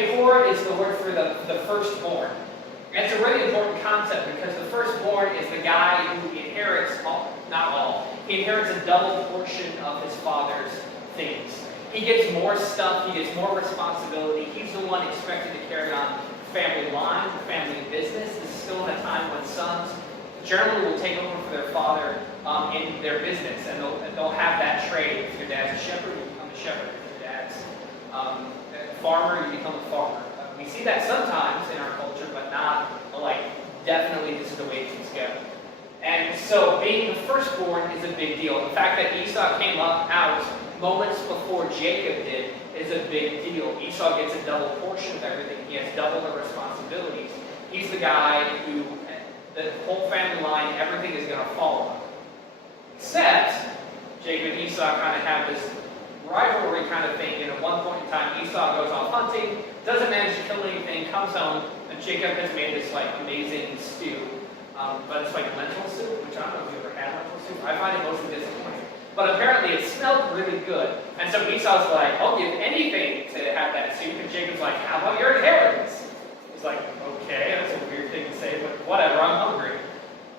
Bekor is the word for the firstborn. And it's a really important concept because the firstborn is the guy who inherits not all, he inherits a double portion of his father's things. He gets more stuff, he gets more responsibility, he's the one expected to carry on family line, family business. This is still in a time when sons generally will take over for their father in their business, and they'll have that trade. If your dad's a shepherd, you become a shepherd. If your dad's a farmer, you become a farmer. We see that sometimes in our culture, but not like definitely this is the way things go. And so being the firstborn is a big deal. The fact that Esau came out moments before Jacob did is a big deal. Esau gets a double portion of everything. He has double the responsibilities. He's the guy who, the whole family line, everything is going to fall on. Except, Jacob and Esau kind of have this rivalry kind of thing, and at one point in time, Esau goes off hunting, doesn't manage to kill anything, comes home, and Jacob has made this like amazing stew. But it's like lentil soup, which I don't know if you ever had lentil soup. I find it mostly disappointing. But apparently it smelled really good. And so Esau's like, I'll give anything to have that soup. And Jacob's like, how about your inheritance? He's like, okay, that's a weird thing to say, but whatever, I'm hungry.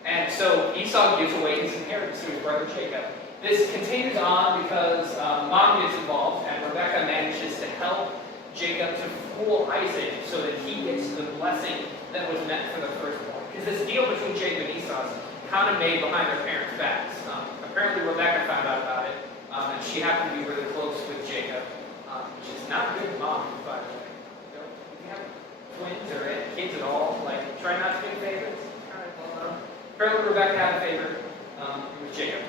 And so Esau gives away his inheritance to his brother Jacob. This continues on because Mom gets involved, and Rebekah manages to help Jacob to fool Isaac so that he gets the blessing that was meant for the firstborn. Because this deal between Jacob and Esau is kind of made behind their parents' backs. Apparently Rebekah found out about it, and she happened to be really close with Jacob, which is not good mom, by the way. If you have twins or kids at all, like, try not to pick favorites. Apparently Rebekah had a favorite. It was Jacob.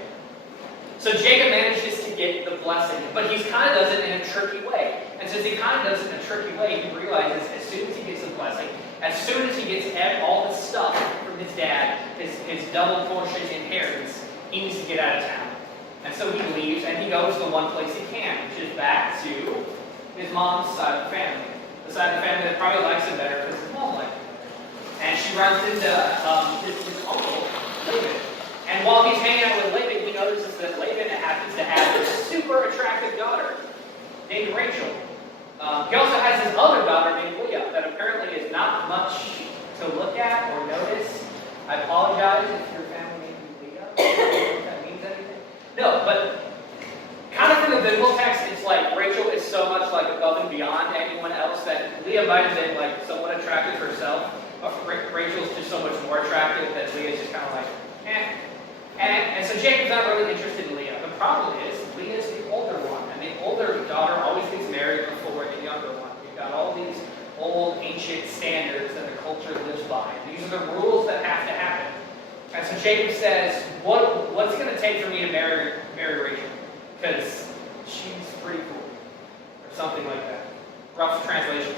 So Jacob manages to get the blessing, but he kind of does it in a tricky way. And since he kind of does it in a tricky way, he realizes as soon as he gets the blessing, as soon as he gets all the stuff from his dad, his double portion inheritance, he needs to get out of town. And so he leaves and he goes to the one place he can, which is back to his mom's side of the family. The side of the family that probably likes him better because his mom likes him better. And she runs into his uncle, Laban. And while he's hanging out with Laban, he notices that Laban happens to have this super attractive daughter named Rachel. He also has his other daughter named Leah that apparently is not much to look at or notice. I apologize if your family named Leah. I don't know if that means anything. No, but kind of from the biblical text, it's like Rachel is so much like above and beyond anyone else that Leah might have been like somewhat attractive herself. But Rachel's just so much more attractive that Leah's just kind of like, eh. And so Jacob's not really interested in Leah. The problem is, Leah's the older one, and the older daughter always gets married before the younger one. We've got all these old, ancient standards that the culture lives by. These are the rules that have to happen. And so Jacob says, what's it going to take for me to marry Rachel? Because she's pretty cool. Or something like that. Rough translation.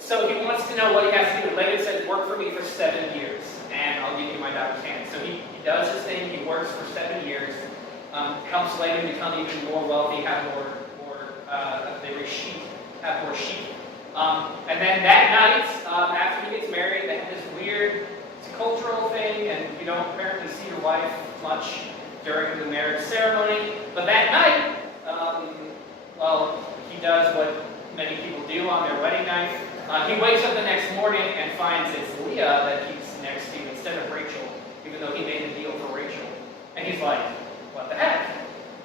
So he wants to know what he has to do. Laban says, work for me for 7 years, and I'll give you my daughter's hand. So he does his thing. He works for 7 years. Helps Laban become even more wealthy, have more sheep. And then that night, after he gets married, they have this weird cultural thing, and you don't apparently see your wife much during the marriage ceremony. But that night, he does what many people do on their wedding night. He wakes up the next morning and finds it's Leah that he's next to instead of Rachel, even though he made the deal for Rachel. And he's like, what the heck?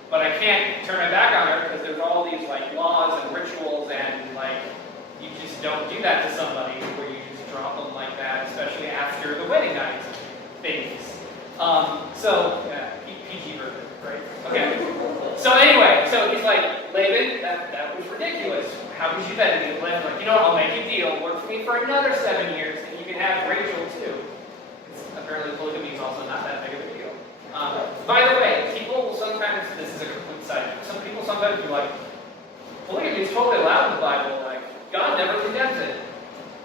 But I can't turn my back on her because there's all these like laws and rituals, and like you just don't do that to somebody where you just drop them like that, especially after the wedding night things. PG version, right? Okay. So anyway, so he's like, Laban, that was ridiculous. How could you bet me? Laban's like, you know what, I'll make a deal. Work for me for another 7 years, and you can have Rachel too. Apparently polygamy is also not that big of a deal. By the way, people will sometimes, this is a complete side note, some people sometimes be like, polygamy is totally allowed in the Bible, like, God never condemns it.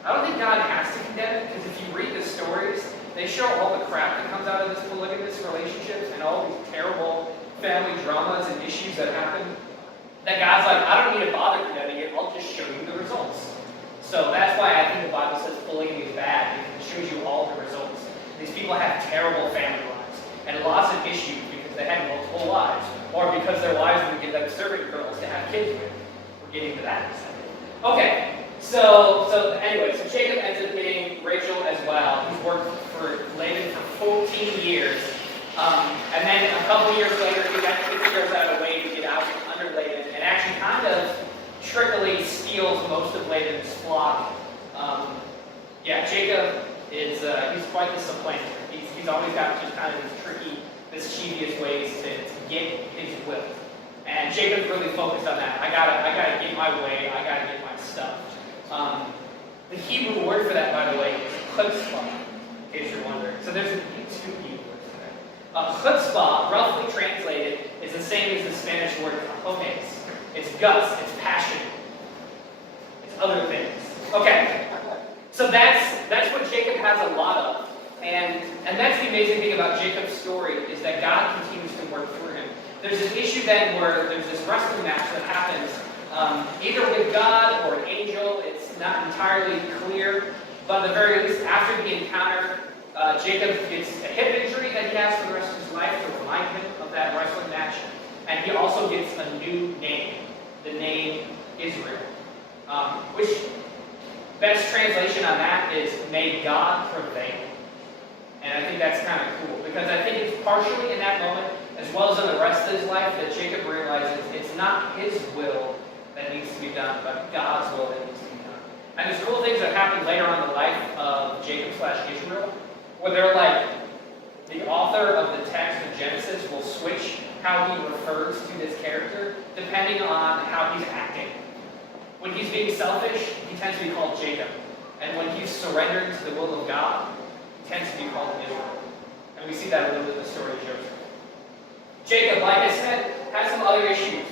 I don't think God has to condemn it, because if you read the stories, they show all the crap that comes out of this polygamous relationships and all these terrible family dramas and issues that happen, that God's like, I don't need to bother condemning it, I'll just show you the results. So that's why I think the Bible says polygamy is bad, because it shows you all the results. These people have terrible family lives and lots of issues because they had multiple wives, or because their wives would give them servant girls to have kids with. We're getting to that in a second. Okay, so anyway, so Jacob ends up getting Rachel as well. He's worked for Laban for 14 years. And then a couple years later, he actually figures out a way to get out from under Laban and actually kind of trickily steals most of Laban's flock. Jacob is he's quite the supplanter. He's always got just kind of these tricky, mischievous ways to get his will. And Jacob's really focused on that. I gotta get my way. I gotta get my stuff. The Hebrew word for that, by the way, is chutzpah, in case you're wondering. So there's two Hebrew words for that. Chutzpah, roughly translated, is the same as the Spanish word cojones. It's guts, it's passion, it's other things. Okay, so that's what Jacob has a lot of. And that's the amazing thing about Jacob's story, is that God continues to work through him. There's this issue then where there's this wrestling match that happens either with God or an angel. It's not entirely clear, but at the very least, after the encounter, Jacob gets a hip injury that he has for the rest of his life to remind him of that wrestling match, and he also gets a new name, the name Israel, which best translation on that is "May God prevail." And I think that's kind of cool, because I think it's partially in that moment, as well as in the rest of his life, that Jacob realizes it's not his will that needs to be done, but God's will that needs to be done. And there's cool things that happen later on in the life of Jacob/Israel, where they're like, the author of the text of Genesis will switch how he refers to this character, depending on how he's acting. When he's being selfish, he tends to be called Jacob. And when he's surrendering to the will of God, he tends to be called Israel. And we see that a little bit in the story of Joseph. Jacob, like I said, has some other issues.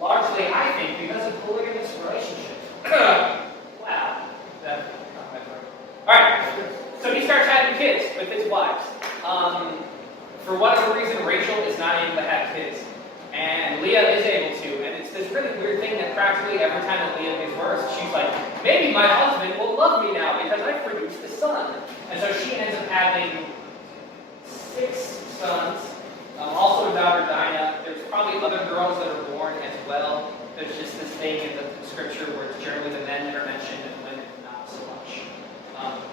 Largely, I think, because of polygamous relationships. Wow. That caught my throat. Alright, so he starts having kids with his wives. For whatever reason, Rachel is not able to have kids. And Leah is able to. And it's this really weird thing that practically every time that Leah gives birth, she's like, maybe my husband will love me now because I produced a son. And so she ends up having 6 sons. Also a daughter, Dinah. There's probably other girls that are born as well. There's just this thing in the scripture where it's generally the men that are mentioned and women not so much.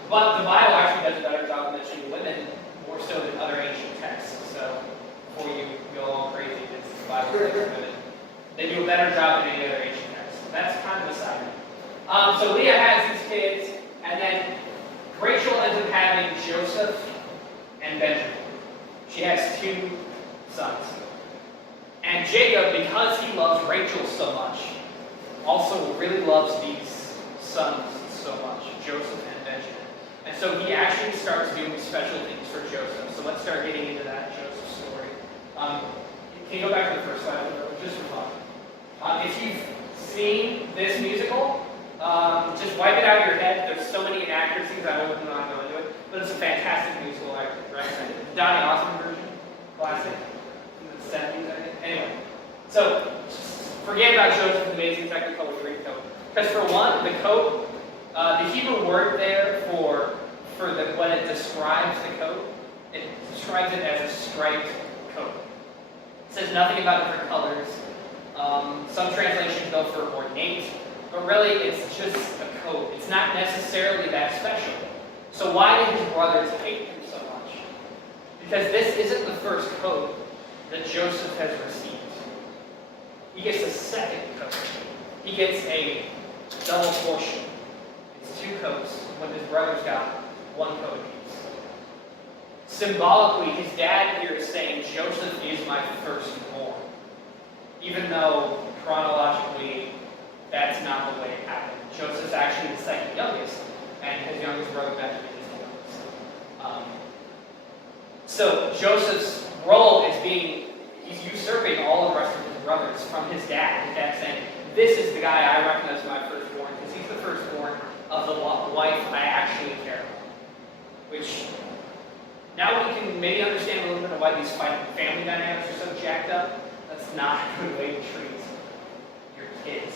But the Bible actually does a better job of mentioning women more so than other ancient texts. So before you go all crazy, it's the Bible says women. They do a better job than any other ancient text. So that's kind of a side note. So Leah has these kids, and then Rachel ends up having Joseph and Benjamin. She has 2 sons. And Jacob, because he loves Rachel so much, also really loves these sons so much, Joseph and Benjamin. And so he actually starts doing special things for Joseph. So let's start getting into that Joseph story. Can you go back to the first slide, just for fun? If you've seen this musical, just wipe it out of your head. There's so many inaccuracies, I won't go into it. But it's a fantastic musical, I recommend it. Donny Osmond version, classic, in the 70s, I think. Anyway, so forget about Joseph's amazing Technicolor green coat. Because for one, the coat, the Hebrew word there for when it describes the coat, it describes it as a striped coat. It says nothing about different colors. Some translations go for ornate, but really it's just a coat. It's not necessarily that special. So why did his brothers hate him so much? Because this isn't the first coat that Joseph has received. He gets a second coat. He gets a double portion. It's 2 coats when his brothers got 1 coat apiece. Symbolically, his dad here is saying, Joseph is my firstborn. Even though chronologically, that's not the way it happened. Joseph's actually the second youngest, and his youngest brother Benjamin is the youngest. So Joseph's role is he's usurping all of the rest of his brothers from his dad. His dad's saying, this is the guy I reckon as my firstborn, because he's the firstborn of the wife I actually care about. Which, now we can maybe understand a little bit of why these family dynamics are so jacked up. That's not a good way to treat your kids.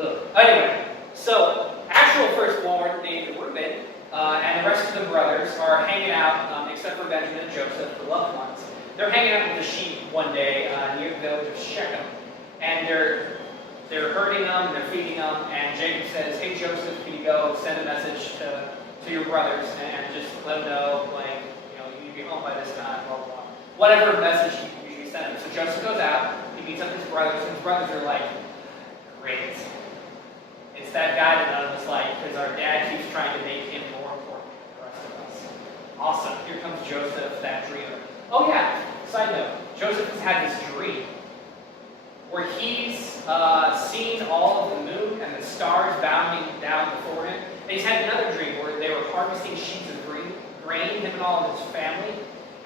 Ugh. Anyway, so actual firstborn named Reuben and the rest of the brothers are hanging out, except for Benjamin and Joseph, the loved ones. They're hanging out with the sheep one day near the village of Shechem. And they're they're hurting them and they're feeding them, and Jacob says, hey Joseph, can you go send a message to your brothers and just let them know, like, you need to be home by this time, blah, blah, blah. Whatever message he usually sent them. So Joseph goes out, he meets up with his brothers, and his brothers are like, great. It's that guy that none of us like, because our dad keeps trying to make him more important than the rest of us. Awesome. Here comes Joseph, that dreamer. Oh yeah, side note, Joseph has had this dream where he's seen all of the moon and the stars bounding down before him. And he's had another dream where they were harvesting sheaves of grain, him and all of his family.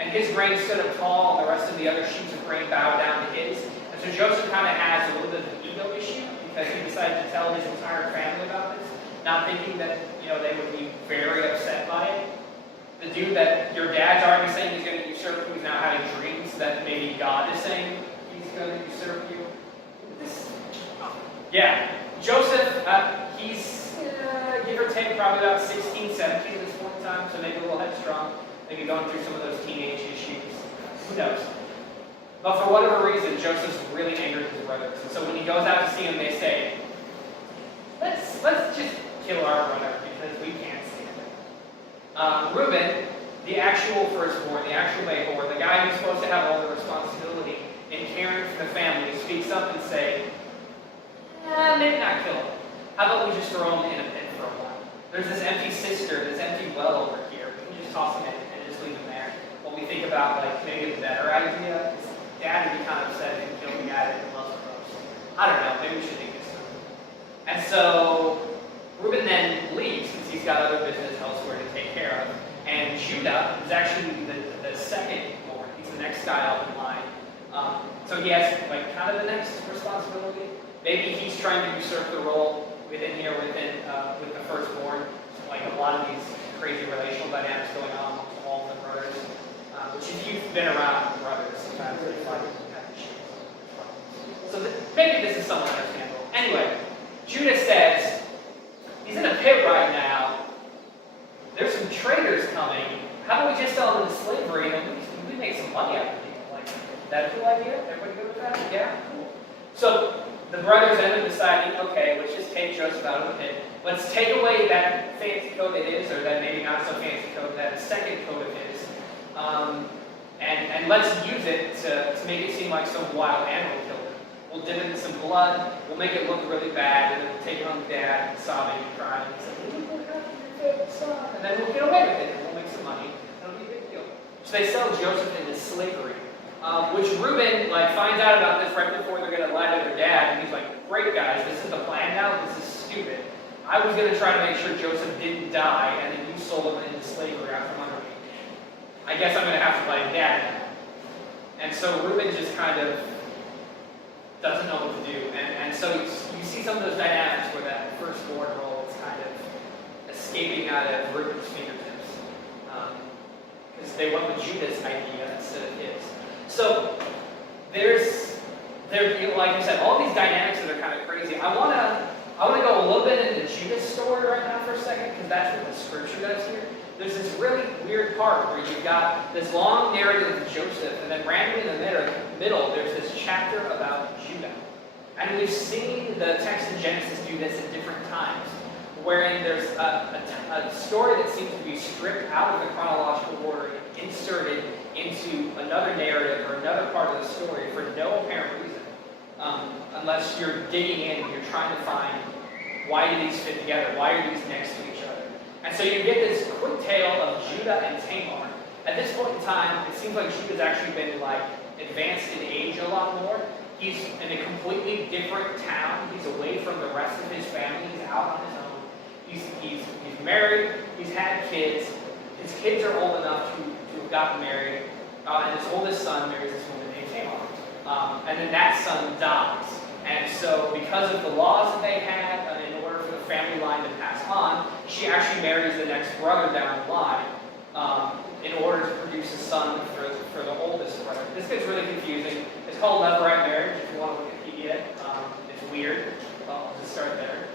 And his grain stood up tall, and the rest of the other sheaves of grain bowed down to his. And so Joseph kind of has a little bit of an ego issue because he decided to tell his entire family about this, not thinking that they would be very upset by it. The dude that your dad's already saying he's going to usurp you is now having dreams that maybe God is saying he's going to usurp you. Yeah, Joseph, he's give or take probably about 16, 17 at this point in time, so maybe a little headstrong, maybe going through some of those teenage issues. Who knows? But for whatever reason, Joseph's really angered his brothers. And so when he goes out to see them, they say, let's just kill our brother because we can't stand it. Reuben, the actual firstborn, the actual Mahor, the guy who's supposed to have all the responsibility in caring for the family, speaks up and say, maybe not kill him. How about we just throw him in a pit for a while? There's this empty cistern, this empty well over here. We can just toss him in and just leave him there. When we think about maybe a better idea, his dad would be kind of upset and kill the guy that loves the most. I don't know, maybe we should think this through. And so Reuben then leaves because he's got other business elsewhere to take care of. And Judah is actually the second born. He's the next guy up in line. So he has kind of the next responsibility. Maybe he's trying to usurp the role with the firstborn. Like a lot of these crazy relational dynamics going on amongst all the brothers. Which if you've been around brothers, sometimes they find issues. So maybe this is somewhat understandable. Anyway, Judah says, he's in a pit right now. There's some traders coming. How about we just sell them into slavery and we make some money out of people? That a cool idea? Everybody good with that? Yeah? Cool. So the brothers end up deciding, okay, let's just take Joseph out of the pit. Let's take away that fancy coat of his, or that maybe not so fancy coat, that second coat of his, and let's use it to make it seem like some wild animal killed him. We'll dip it in some blood, we'll make it look really bad, and then we'll take it home to Dad, sobbing and crying, and say, look what happened to your favorite son. And then we'll get away with it, and we'll make some money, and it'll be a big deal. So they sell Joseph into slavery. Which Reuben finds out about this right before they're going to lie to their dad, and he's like, great guys, this is the plan now, this is stupid. I was going to try to make sure Joseph didn't die, and then you sold him into slavery out from under me. I guess I'm going to have to blame Dad now. And so Reuben just kind of doesn't know what to do. And so you see some of those dynamics where that firstborn role is kind of escaping out of Reuben's fingertips. Because they went with Judah's idea instead of his. So like I said, all these dynamics that are kind of crazy. I want to go a little bit into Judah's story right now for a second, because that's what the scripture does here. There's this really weird part where you've got this long narrative of Joseph, and then randomly in the middle, there's this chapter about Judah. And we've seen the text in Genesis do this at different times, wherein there's a story that seems to be stripped out of the chronological order and inserted into another narrative or another part of the story for no apparent reason. Unless you're digging in and you're trying to find, why do these fit together? Why are these next to each other? And so you get this quick tale of Judah and Tamar. At this point in time, it seems like Judah's actually been advanced in age a lot more. He's in a completely different town. He's away from the rest of his family. He's out on his own. He's married. He's had kids. His kids are old enough to have gotten married. And his oldest son marries this woman named Tamar. And then that son dies. And so because of the laws that they had, and in order for the family line to pass on, she actually marries the next brother down the line in order to produce a son for the oldest brother. This gets really confusing. It's called left-right marriage, if you want to Wikipedia it. It's weird. Well, I'll just start there.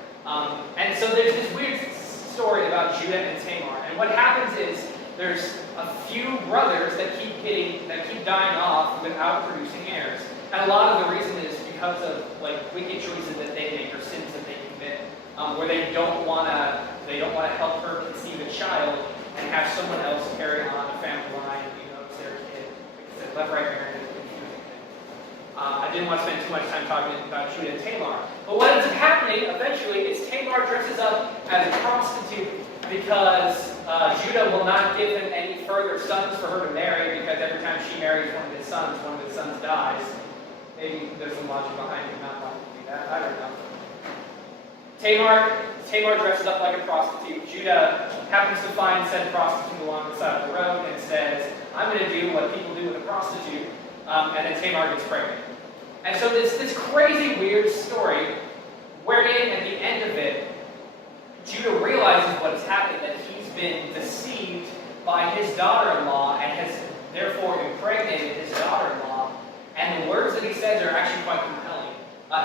And so there's this weird story about Judah and Tamar. And what happens is there's a few brothers that keep dying off without producing heirs. And a lot of the reason is because because of like wicked choices that they make or sins that they commit, where they don't want to help her conceive a child and have someone else carry on the family line, it's their kid. Like I said, left-right marriage is a confusing thing. I didn't want to spend too much time talking about Judah and Tamar. But what ends up happening eventually is Tamar dresses up as a prostitute because Judah will not give him any further sons for her to marry, because every time she marries one of his sons dies. Maybe there's some logic behind him not wanting to do that. I don't know. Tamar dresses up like a prostitute. Judah happens to find said prostitute along the side of the road and says, I'm going to do what people do with a prostitute. And then Tamar gets pregnant. And so this crazy, weird story, wherein at the end of it, Judah realizes what has happened, that he's been deceived by his daughter-in-law and has therefore impregnated his daughter-in-law. And the words that he says are actually quite compelling.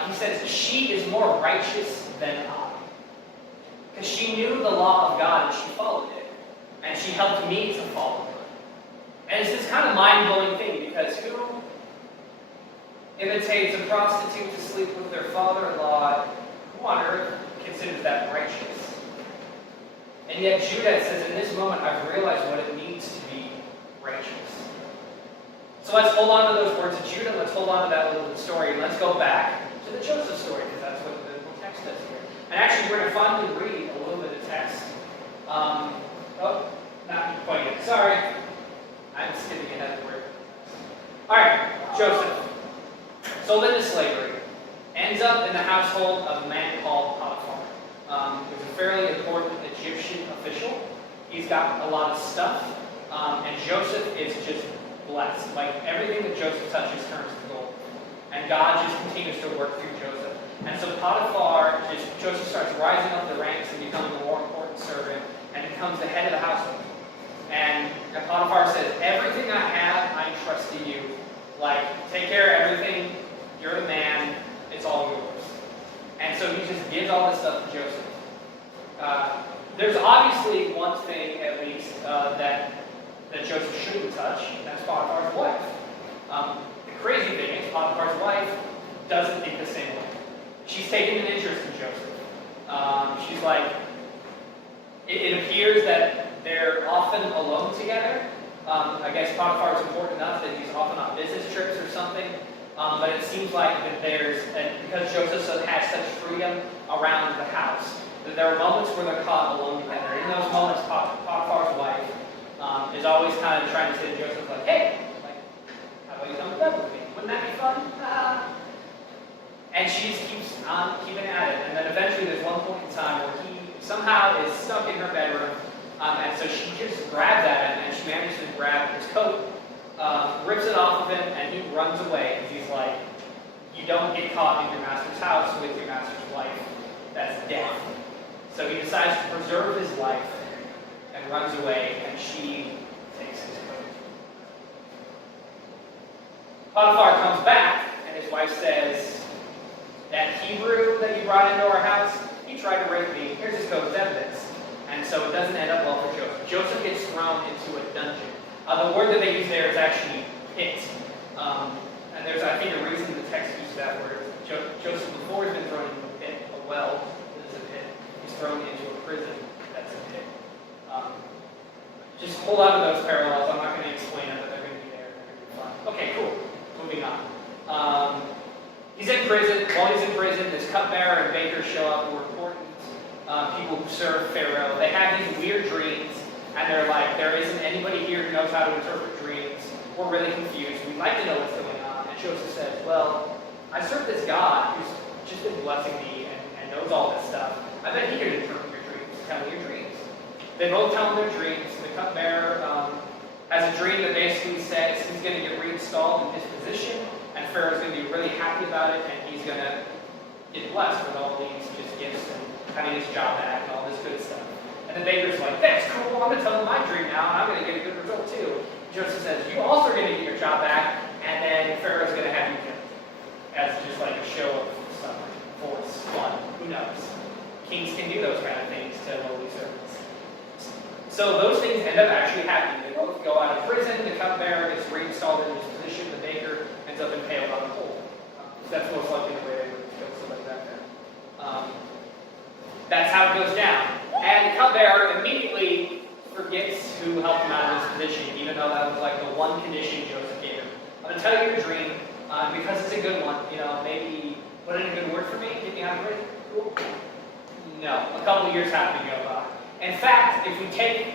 He says, she is more righteous than I. Because she knew the law of God and she followed it. And she helped me to follow it. And it's this kind of mind-blowing thing, because who imitates a prostitute to sleep with their father-in-law? Who on earth considers that righteous? And yet Judah says, in this moment, I've realized what it means to be righteous. So let's hold on to those words of Judah. Let's hold on to that little story. And let's go back to the Joseph story, because that's what the text does here. And actually, we're going to finally read a little bit of text. Not quite yet. Sorry. I'm skipping ahead of where. All right, Joseph. Sold into slavery. Ends up in the household of a man called Potiphar. Who's a fairly important Egyptian official. He's got a lot of stuff. And Joseph is just blessed. Like, everything that Joseph touches turns to gold. And God just continues to work through Joseph. And so Potiphar, Joseph starts rising up the ranks and becoming a more important servant, and becomes the head of the household. And Potiphar says, everything I have, I entrust to you. Like, take care of everything. You're the man. It's all yours. And so he just gives all this stuff to Joseph. There's obviously one thing, at least, that Joseph shouldn't touch, and that's Potiphar's wife. The crazy thing is, Potiphar's wife doesn't think the same way. She's taken an interest in Joseph. She's like, it appears that they're often alone together. I guess Potiphar is important enough that he's often on business trips or something. But it seems like that because Joseph has such freedom around the house, that there are moments where they're caught alone together. In those moments, Potiphar's wife is always kind of trying to say to Joseph, like, hey, how about you come to bed with me? Wouldn't that be fun? And she just keeps on keeping at it. And then eventually there's one point in time where he somehow is stuck in her bedroom. And so she just grabs at him, and she manages to grab his coat, rips it off of him, and he runs away. Because he's like, you don't get caught in your master's house with your master's wife. That's death. So he decides to preserve his life and runs away, and she takes his coat. Potiphar comes back, and his wife says, that Hebrew that you brought into our house, he tried to rape me. Here's his coat as evidence. And so it doesn't end up well for Joseph. Joseph gets thrown into a dungeon. The word that they use there is actually pit. And there's, I think, a reason the text uses that word. Joseph, before he's been thrown into a pit, a well is a pit. He's thrown into a prison, that's a pit. Just hold on to those parallels. I'm not going to explain it, but they're going to be there. They're going to be fun. Okay, cool. Moving on. He's in prison. While he's in prison, this cupbearer and baker show up, who are important people who serve Pharaoh. They have these weird dreams, and they're like, there isn't anybody here who knows how to interpret dreams. We're really confused. We'd like to know what's going on. And Joseph says, well, I serve this God who's just been blessing me and knows all this stuff. I bet he could interpret your dreams. Tell me your dreams. They both tell him their dreams. The cupbearer has a dream that basically says he's going to get reinstalled in his position, and Pharaoh's going to be really happy about it, and he's going to get blessed with all these just gifts and having his job back and all this good stuff. And the baker's like, that's cool, I'm going to tell him my dream now, and I'm going to get a good result too. Joseph says, you also are going to get your job back, and then Pharaoh's going to have you killed. As just like a show of suffering, force, fun, who knows. Kings can do those kind of things to lowly servants. So those things end up actually happening. They both go out of prison, the cupbearer gets reinstalled in his position, the baker ends up impaled on a pole. That's most likely the way they would kill somebody back then. That's how it goes down. And cupbearer immediately forgets who helped him out of his position, even though that was like the one condition Joseph gave him. I'm going to tell you your dream, because it's a good one. Maybe put in a good word for me, get me out of it. Cool. No, a couple of years have to go by. In fact, if we take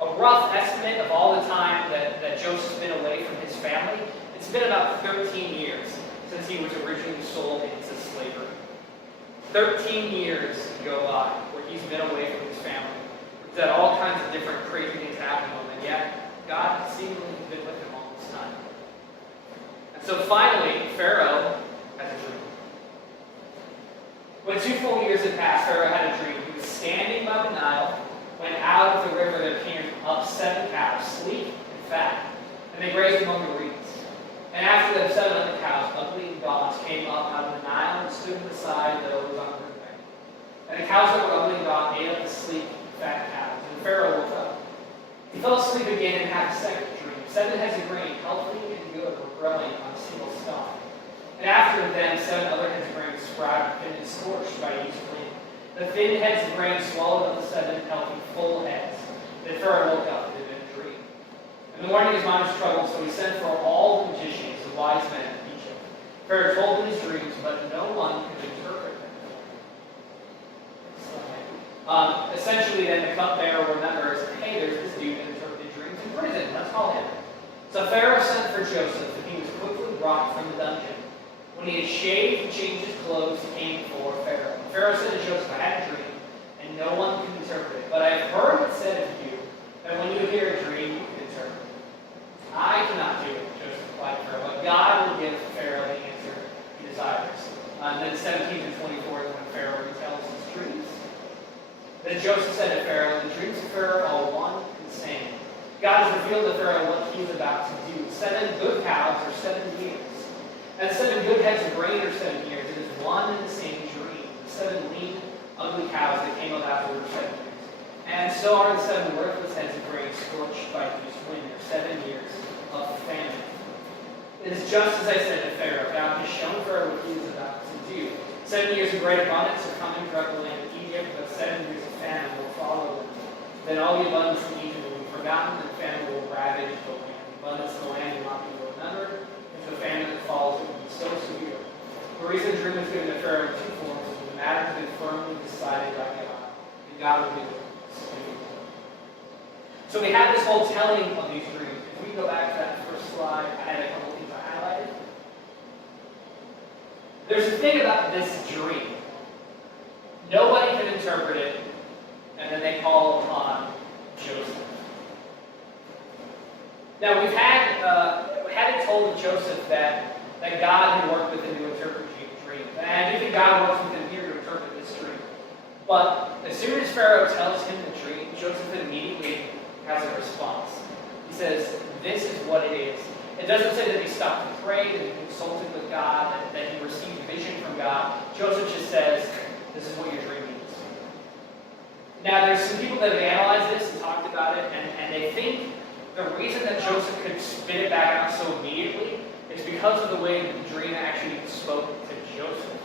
a rough estimate of all the time that Joseph's been away from his family, it's been about 13 years since he was originally sold into slavery. 13 years go by where he's been away from his family. He's had all kinds of different crazy things happen to him, and yet God seemingly has been with him all this time. And so finally, Pharaoh has a dream. When 2 full years had passed, Pharaoh had a dream. He was standing by the Nile when out of the river there came up 7 cows, sleek and fat, and they grazed among the reeds. And after them 7 other cows, ugly and gaunt, came up out of the Nile and stood beside those on the river. And the cows that were ugly and gaunt ate up the sleek, fat cows. And Pharaoh woke up. He fell asleep again and had a second dream. 7 heads of grain, healthy and good, were growing on a single stalk. And after them 7 other heads of grain sprouted thin and scorched by each wind. The thin heads of grain swallowed up the 7 healthy, full heads. Then Pharaoh woke up. It had been a dream. In the morning his mind was troubled, so he sent for all the magicians, the wise men of Egypt. Pharaoh told them his dreams, but no one could interpret them. Essentially, then the cupbearer remembers, hey, there's this dude that interpreted dreams in prison. Let's call him. So Pharaoh sent for Joseph, and he was quickly brought from the dungeon. When he had shaved and changed his clothes, he came before Pharaoh. And Pharaoh said to Joseph, I had a dream, and no one can interpret it. But I have heard it said of you that when you hear a dream, you can interpret it. I cannot do it, Joseph replied to Pharaoh, but God will give Pharaoh the answer he desires. And then 17 to 24 is when Pharaoh retells his dreams. Then Joseph said to Pharaoh, the dreams of Pharaoh are one and the same. God has revealed to Pharaoh what he is about to do. 7 good cows are 7 years. And 7 good heads of grain are 7 years. It is one and the same dream. The 7 lean, ugly cows that came up after were 7 years. And so are the 7 worthless heads of grain scorched by the east wind. 7 years of famine. It is just as I said to Pharaoh. God has shown Pharaoh what he is about to do. 7 years of great abundance are coming throughout the land of Egypt, but 7 years of famine will follow them. Then all the abundance in Egypt will be forgotten, and famine will ravage the land. The abundance of the land will not be remembered, and the famine that follows it will be so severe. The reason the dream is given to Pharaoh in 2 forms is the matter has been firmly decided by God, and God will be with us. So we have this whole telling of these dreams. If we go back to that first slide, I had a couple things I highlighted. There's a thing about this dream. Nobody can interpret it, and then they call upon Joseph. Now we had it told of Joseph that God had worked with him to interpret dreams. And I do think God works with him here to interpret this dream. But as soon as Pharaoh tells him the dream, Joseph immediately has a response. He says, this is what it is. It doesn't say that he stopped and prayed, that he consulted with God, that he received vision from God. Joseph just says, this is what your dream means. Now, there's some people that have analyzed this and talked about it, and they think the reason that Joseph could spit it back out so immediately is because of the way the dream actually spoke to Joseph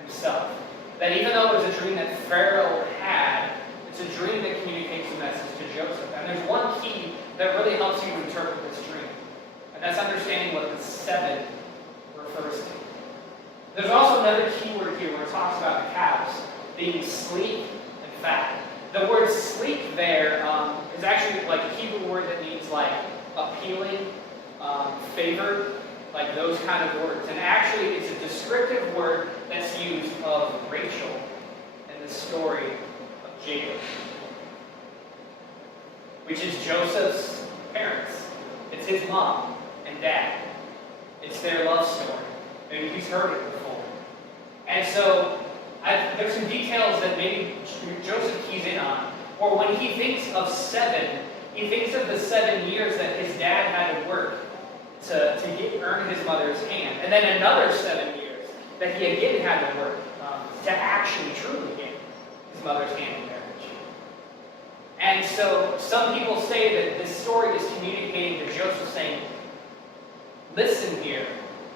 himself. That even though it was a dream that Pharaoh had, it's a dream that communicates a message to Joseph. And there's one key that really helps you interpret this dream. And that's understanding what the 7 refers to. There's also another key word here where it talks about the cows being sleek and fat. The word sleek there is actually like a Hebrew word that means like appealing, favored, like those kind of words. And actually it's a descriptive word that's used of Rachel in the story of Jacob, which is Joseph's parents. It's his mom and dad. It's their love story. Maybe he's heard it before. And so there's some details that maybe Joseph keys in on. Or when he thinks of 7, he thinks of the 7 years that his dad had to work to earn his mother's hand. And then another 7 years that he again had to work to actually truly get his mother's hand in marriage. And so some people say that this story is communicating to Joseph saying, listen here,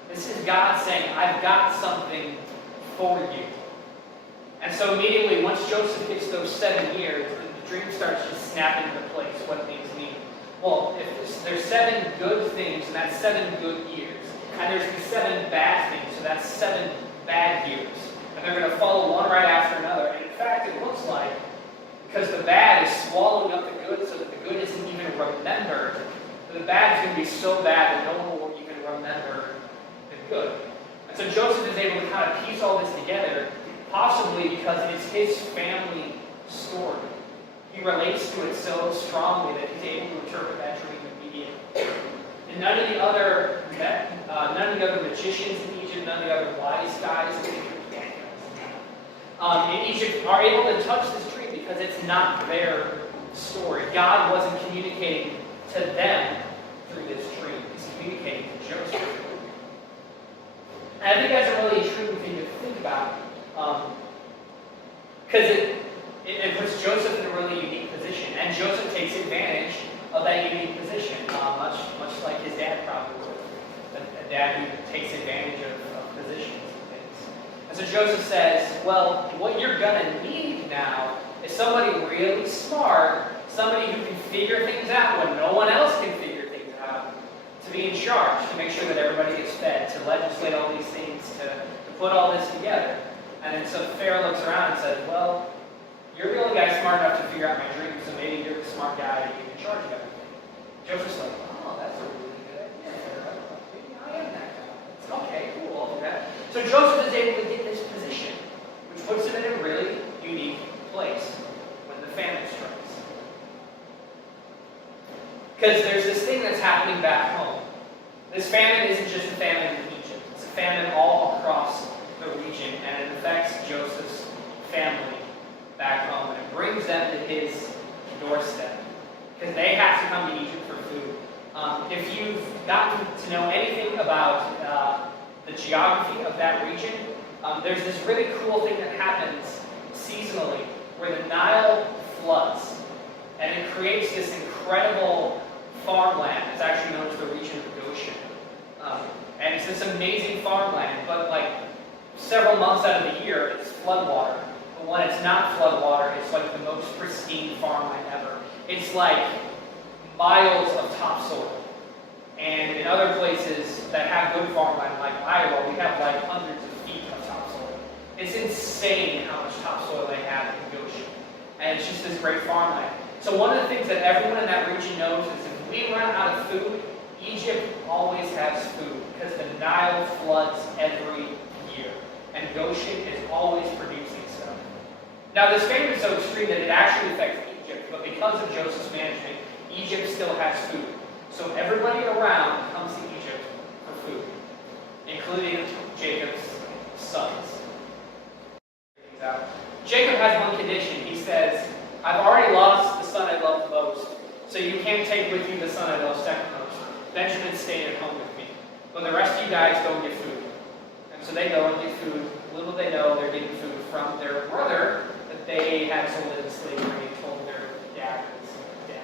This is God saying, I've got something for you. And so immediately, once Joseph gets those 7 years, the dream starts to snap into place what things mean. Well, if there's 7 good things, and that's 7 good years. And there's 7 bad things, so that's 7 bad years. And they're going to follow one right after another. And in fact, it looks like, because the bad is swallowing up the good so that the good isn't even remembered, the bad is going to be so bad that no one will even remember the good. And so Joseph is able to kind of piece all this together, possibly because it's his family story. He relates to it so strongly that he's able to interpret that dream immediately. And none of the other magicians in Egypt, none of the other wise guys in Egypt are able to touch this dream because it's not their story. God wasn't communicating to them through this dream. He's communicating to Joseph. And I think that's a really intriguing thing to think about, because it puts Joseph in a really unique position, and Joseph takes advantage of that unique position, much like his dad probably would. A dad who takes advantage of positions and things. And so Joseph says, well, what you're going to need now is somebody really smart, somebody who can figure things out when no one else can figure things out, to be in charge, to make sure that everybody gets fed, to legislate all these things, to put all this together. And then so Pharaoh looks around and says, well, you're the only guy smart enough to figure out my dream, so maybe you're the smart guy to be in charge of everything. Joseph's like, oh, that's a really good idea, Pharaoh. Maybe I am that guy. Okay, cool, I'll do that. So Joseph is able to get this position, which puts him in a really unique place when the famine strikes. Because there's this thing that's happening back home. This famine isn't just a famine in Egypt. It's a famine all across the region, and it affects Joseph's family back home, and it brings them to his doorstep, because they have to come to Egypt for food. If you've gotten to know anything about the geography of that region, there's this really cool thing that happens seasonally, where the Nile floods, and it creates this incredible farmland. It's actually known as the region of Goshen. And it's this amazing farmland, but like several months out of the year, it's floodwater. But when it's not floodwater, it's like the most pristine farmland ever. It's like miles of topsoil. And in other places that have good farmland, like Iowa, we have like hundreds of feet of topsoil. It's insane how much topsoil they have in Goshen. And it's just this great farmland. So one of the things that everyone in that region knows is if we run out of food, Egypt always has food, because the Nile floods every year. And Goshen is always producing stuff. Now this famine is so extreme that it actually affects Egypt, but because of Joseph's management, Egypt still has food. So everybody around comes to Egypt for food, including Jacob's sons. Jacob has one condition. He says, I've already lost the son I love the most, so you can't take with you the son I love second most. Benjamin stayed at home with me. But the rest of you guys go and get food. And so they go and get food. Little they know they're getting food from their brother that they had sold into slavery and told their dad was dead.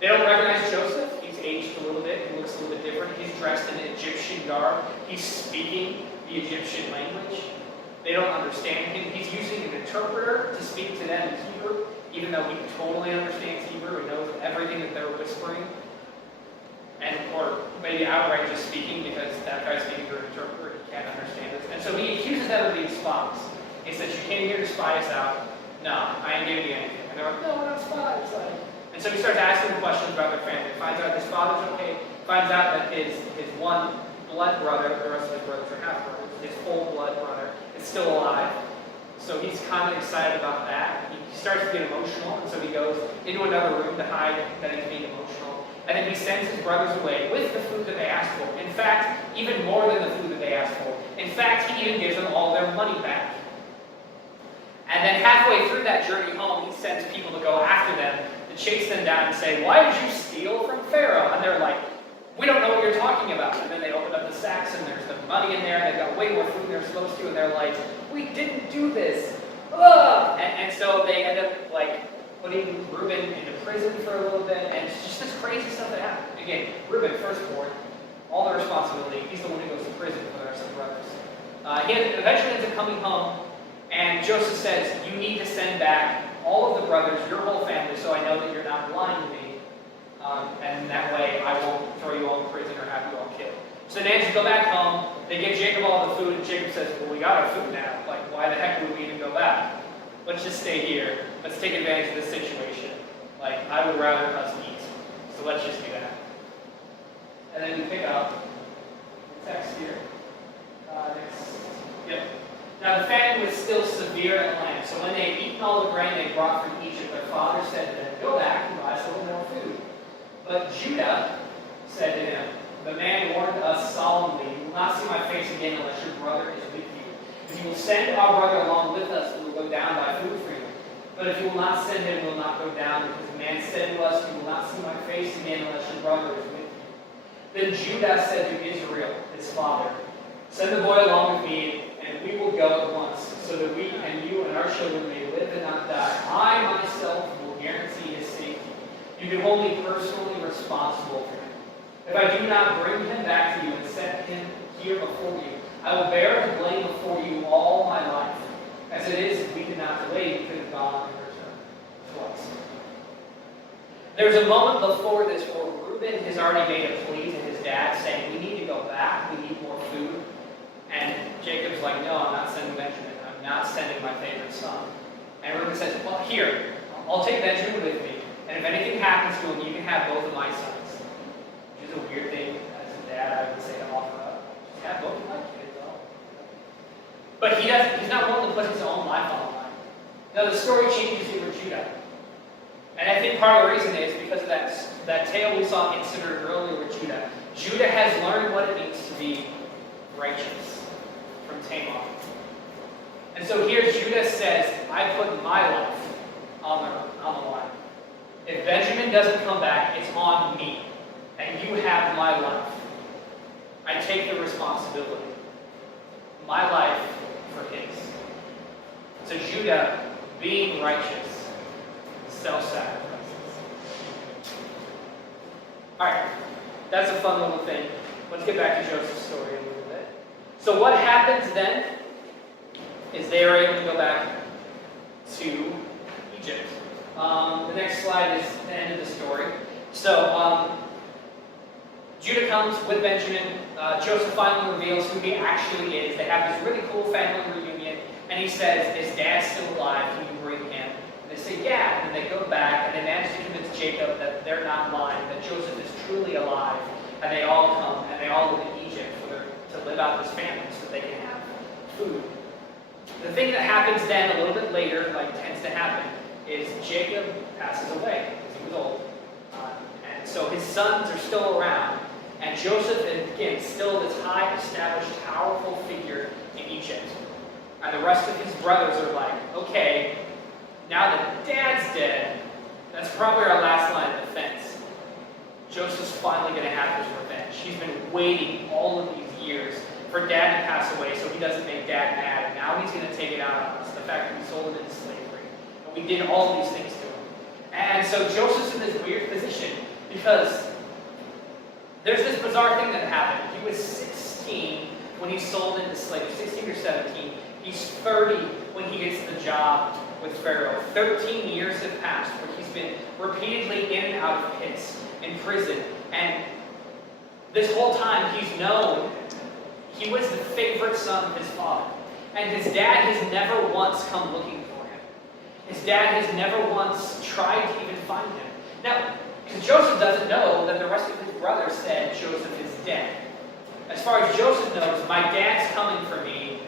They don't recognize Joseph. He's aged a little bit. He looks a little bit different. He's dressed in Egyptian garb. He's speaking the Egyptian language. They don't understand him. He's using an interpreter to speak to them in Hebrew, even though he totally understands Hebrew and knows everything that they're whispering. Or maybe outright just speaking, because that guy's speaking through an interpreter, he can't understand this. And so he accuses them of being spies. He says, you came here to spy us out. No, I ain't giving you anything. And they're like, no, we're not spies. And so he starts asking them questions about their family. Finds out his father's okay. Finds out that his one blood brother, the rest of his brothers are half brothers, his whole blood brother is still alive. So he's kind of excited about that. He starts to get emotional, and so he goes into another room to hide that he's being emotional. And then he sends his brothers away with the food that they asked for. In fact, even more than the food that they asked for. In fact, he even gives them all their money back. And then halfway through that journey home, he sends people to go after them, to chase them down and say, why did you steal from Pharaoh? And they're like, we don't know what you're talking about. And then they open up the sacks, and there's the money in there, and they've got way more food than they're supposed to, and they're like, we didn't do this. Ugh! And so they end up putting Reuben into prison for a little bit, and it's just this crazy stuff that happened. Again, Reuben, firstborn, all the responsibility. He's the one who goes to prison for the rest of the brothers. He eventually ends up coming home, and Joseph says, you need to send back all of the brothers, your whole family, so I know that you're not lying to me, and that way I won't throw you all in prison or have you all killed. So the Nancy go back home, they give Jacob all the food, and Jacob says, well, we got our food now. Like, why the heck would we even go back? Let's just stay here. Let's take advantage of this situation. Like, I would rather us eat. So let's just do that. And then we pick up the text here. Yep. Now the famine was still severe at land. So when they had eaten all the grain they brought from Egypt, their father said to them, go back and buy some more food. But Judah said to him, the man warned us solemnly, you will not see my face again unless your brother is with you. If you will send our brother along with us, we will go down by food for you. But if you will not send him, we will not go down, because the man said to us, you will not see my face again unless your brother is with you. Then Judah said to Israel, his father, send the boy along with me, and we will go at once, so that we and you and our children may live and not die. I myself will guarantee his safety. You can hold me personally responsible for him. If I do not bring him back to you and set him here before you, I will bear the blame before you all my life. As it is, if we did not delay, we could have gone and returned twice. There's a moment before this where Reuben has already made a plea to his dad, saying, we need to go back, we need more food. And Jacob's like, no, I'm not sending Benjamin. I'm not sending my favorite son. And Reuben says, well, here, I'll take Benjamin with me. And if anything happens to him, you can have both of my sons. Which is a weird thing as a dad, I would say, to offer up. Just have both of my kids, though. But he's not willing to put his own life on the line. Now, the story changes here with Judah. And I think part of the reason is because of that tale we saw considered earlier with Judah. Judah has learned what it means to be righteous from Tamar. And so here Judah says, I put my life on the line. If Benjamin doesn't come back, it's on me. And you have my life. I take the responsibility. My life for his. So Judah, being righteous, self-sacrifices. Alright, that's a fun little thing. Let's get back to Joseph's story a little bit. So what happens then is they are able to go back to Egypt. The next slide is the end of the story. So Judah comes with Benjamin. Joseph finally reveals who he actually is. They have this really cool family reunion, and he says, is Dad still alive? Can you bring him? And they say, yeah. And then they go back, and they manage to convince Jacob that they're not lying, that Joseph is truly alive. And they all come, and they all live in Egypt to live out this family so that they can have food. The thing that happens then, a little bit later, like tends to happen, is Jacob passes away because he was old. And so his sons are still around. And Joseph, again, still this high, established, powerful figure in Egypt. And the rest of his brothers are like, okay, now that Dad's dead, that's probably our last line of defense. Joseph's finally going to have his revenge. He's been waiting all of these years for Dad to pass away so he doesn't make Dad mad. And now he's going to take it out on us, the fact that we sold him into slavery. And we did all these things to him. And so Joseph's in this weird position because there's this bizarre thing that happened. He was 16 when he's sold into slavery, 16 or 17. He's 30 when he gets the job with Pharaoh. 13 years have passed where he's been repeatedly in and out of pits, in prison. And this whole time he's known he was the favorite son of his father. And his dad has never once come looking for him. His dad has never once tried to even find him. Now, because Joseph doesn't know that the rest of his brothers said Joseph is dead. As far as Joseph knows, my dad's coming for me.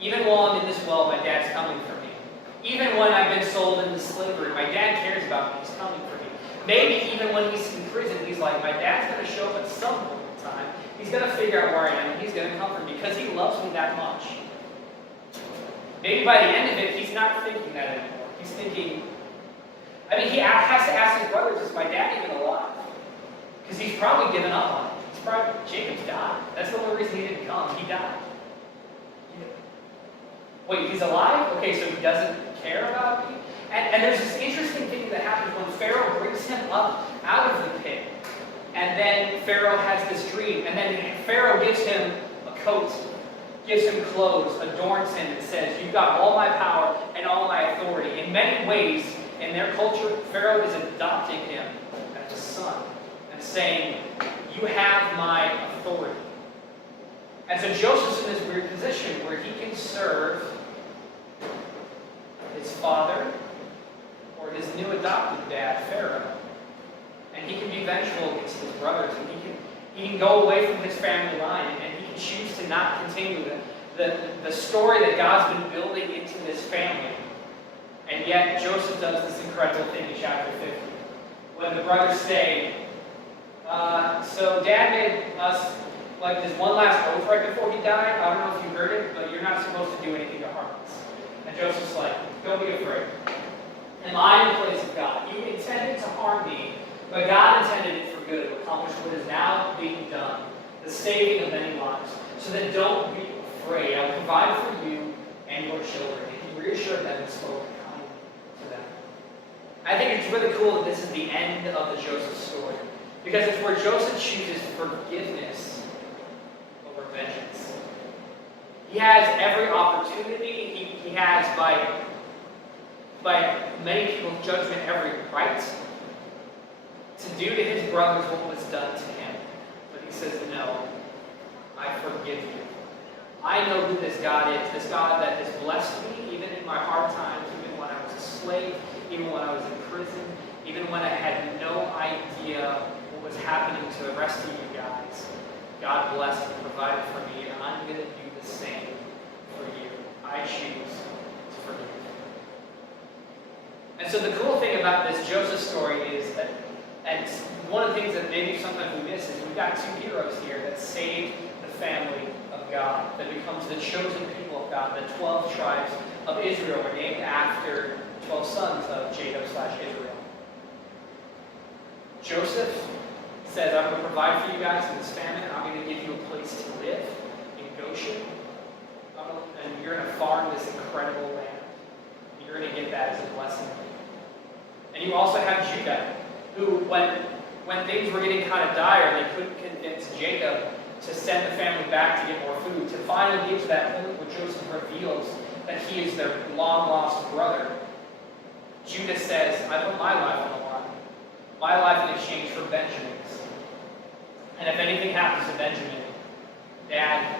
Even while I'm in this well, my dad's coming for me. Even when I've been sold into slavery, my dad cares about me. He's coming for me. Maybe even when he's in prison, he's like, my dad's going to show up at some point in time. He's going to figure out where I am, and he's going to comfort me because he loves me that much. Maybe by the end of it, he's not thinking that anymore. He's thinking, he has to ask his brothers, is my dad even alive? Because he's probably given up on it. It's probably, Jacob's died. That's the only reason he didn't come. He died. Wait, he's alive? Okay, so he doesn't care about me? And there's this interesting thing that happens when Pharaoh brings him up out of the pit. And then Pharaoh has this dream. And then Pharaoh gives him a coat, gives him clothes, adorns him, and says, you've got all my power and all my authority. In many ways, in their culture, Pharaoh is adopting him as a son and saying, you have my authority. And so Joseph's in this weird position where he can serve his father or his new adopted dad, Pharaoh. And he can be vengeful against his brothers. And he can go away from his family line. And he can choose to not continue the story that God's been building into this family. And yet Joseph does this incredible thing in chapter 50. When the brothers say, so Dad made us like this one last oath right before he died. I don't know if you heard it, but you're not supposed to do anything to harm us. And Joseph's like, don't be afraid. Am I in the place of God? You intended to harm me, but God intended it for good, to accomplish what is now being done, the saving of many lives. So then don't be afraid. I will provide for you and your children. And he reassured them and spoke kindly to them. I think it's really cool that this is the end of the Joseph story, because it's where Joseph chooses forgiveness over vengeance. He has every opportunity. He has, by many people's judgment, every right to do to his brothers what was done to him. But he says, no, I forgive you. I know who this God is, this God that has blessed me even in my hard times, even when I was a slave, even when I was in prison, even when I had no idea what was happening to the rest of you guys. God blessed and provided for me, and I'm going to do the same for you. I choose to forgive. And so the cool thing about this Joseph story is that, and one of the things that maybe sometimes we miss, is we've got two heroes here that saved the family of God, that becomes the chosen people of God. The 12 tribes of Israel were named after 12 sons of Jacob/Israel. Joseph says, I'm going to provide for you guys in this famine. I'm going to give you a place to live in Goshen. And you're going to farm this incredible land. You're going to get that as a blessing. And you also have Judah, who, when things were getting kind of dire, they couldn't convince Jacob to send the family back to get more food, to finally get to that point where Joseph reveals that he is their long-lost brother. Judah says, I put my life on the line. My life in exchange for Benjamin's. And if anything happens to Benjamin, Dad,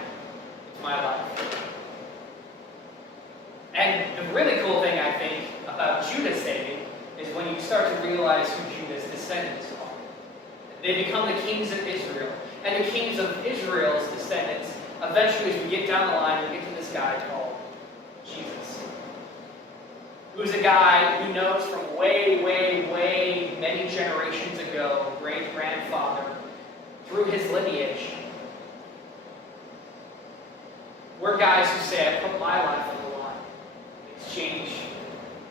it's my life. And the really cool thing, I think, about Judah saving is when you start to realize who Judah's descendants are. They become the kings of Israel. And the kings of Israel's descendants, eventually, as we get down the line, we get to this guy called Jesus. Who's a guy who knows from way, way, way many generations ago, great-grandfather, through his lineage. We're guys who say, I put my life on the line in exchange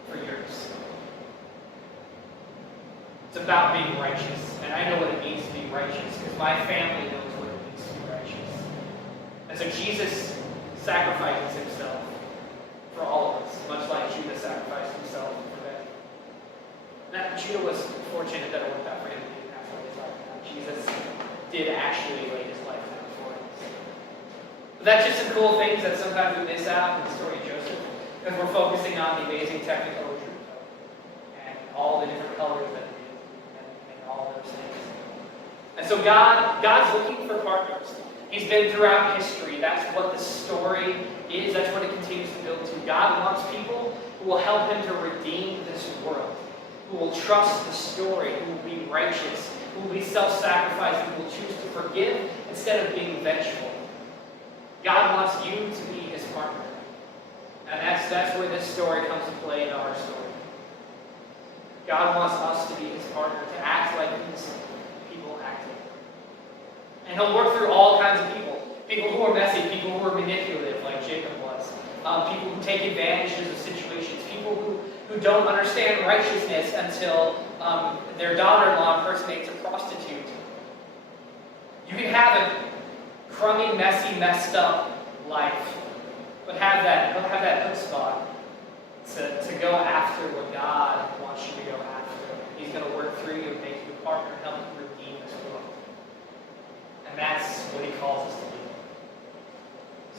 for yours. It's about being righteous. And I know what it means to be righteous, because my family knows what it means to be righteous. And so Jesus sacrifices himself for all of us, much like Judah sacrificed himself for them. Now, Judah was fortunate that it worked out for him. He didn't have to lay his life down. Jesus did actually lay his life down for us. But that's just some cool things that sometimes we miss out in the story of Joseph, because we're focusing on the amazing technical truth and all the different colors that it is and all those things. And so God's looking for partners. He's been throughout history. That's what the story is. That's what it continues to build to. God wants people who will help him to redeem this world, who will trust the story, who will be righteous, who will be self-sacrificing, who will choose to forgive instead of being vengeful. God wants you to be his partner. And that's where this story comes to play in our story. God wants us to be his partner, to act like his people acted. And he'll work through all kinds of people. People who are messy, people who are manipulative, like Jacob was. People who take advantages of situations. People who don't understand righteousness until their daughter-in-law impersonates a prostitute. You can have a crummy, messy, messed up life, but have that hook spot to go after what God wants you to go after. He's going to work through you and make you a partner, help you redeem this world. that's what he calls us to